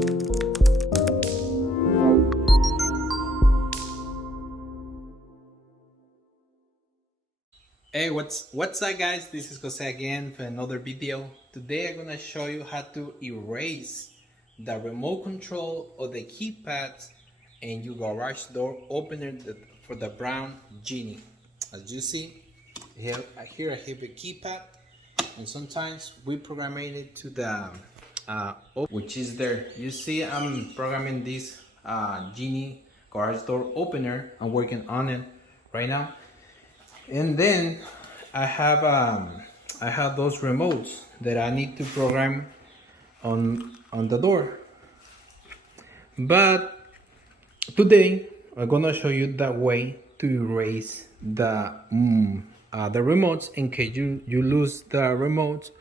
Hey, what's up guys? This is Jose again for another video. Today I'm gonna show you how to erase the remote control or the keypads in your garage door opener for the brown Genie. As you see, here I have a keypad, and sometimes we program it to the which is there. You see, I'm programming this Genie garage door opener. I'm working on it right now. And then I have those remotes that I need to program on the door. But today I'm gonna show you the way to erase the remotes in case you lose the remotes,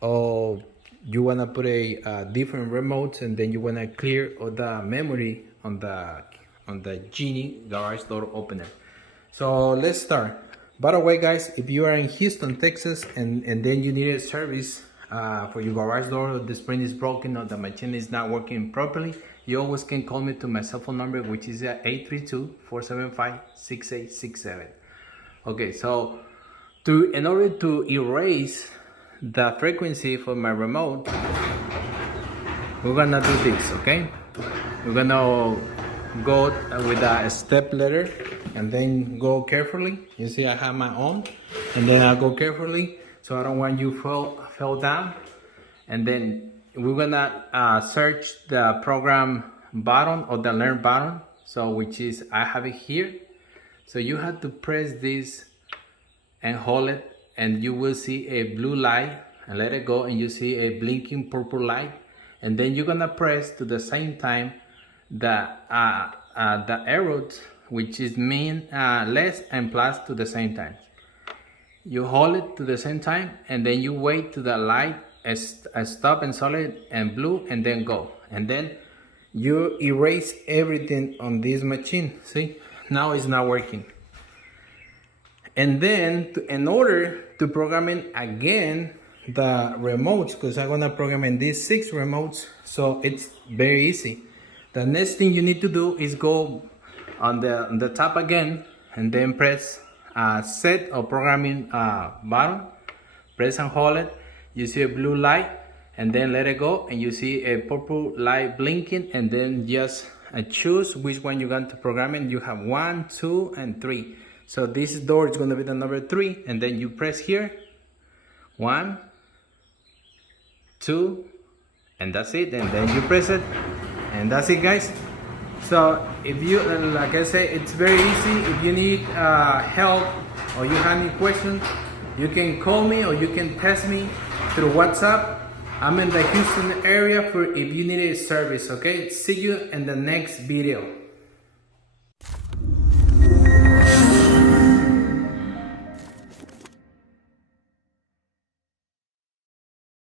or you wanna put a different remote, and then you wanna clear all the memory on the Genie garage door opener. So let's start. By the way guys, if you are in Houston, Texas, and then you need a service for your garage door, or the spring is broken or the machine is not working properly, you always can call me to my cell phone number, which is 832-475-6867. Okay, so in order to erase the frequency for my remote, we're gonna do this, okay? We're gonna go with a step ladder and then go carefully. You see I have my own, and then I'll go carefully so I don't want you fall down. And then we're gonna search the program button or the learn button, so which is I have it here. So you have to press this and hold it, and you will see a blue light, and let it go and you see a blinking purple light. And then you're gonna press to the same time the arrows, which is mean less and plus to the same time. You hold it to the same time, and then you wait to the light stop and solid and blue, and then go. And then you erase everything on this machine. See, now it's not working. And then in order to program in again the remotes, because I'm gonna program in these 6 remotes, so it's very easy. The next thing you need to do is go on the top again, and then press set or programming button. Press and hold it. You see a blue light, and then let it go, and you see a purple light blinking, and then just choose which one you're going to program in. You have 1, 2, and 3. So this door is going to be the number 3, and then you press here 1, 2, and that's it. And then you press it, and that's it guys. So if you, like I say, it's very easy. If you need help or you have any questions, you can call me or you can text me through WhatsApp. I'm in the Houston area for if you need a service. Okay, see you in the next video.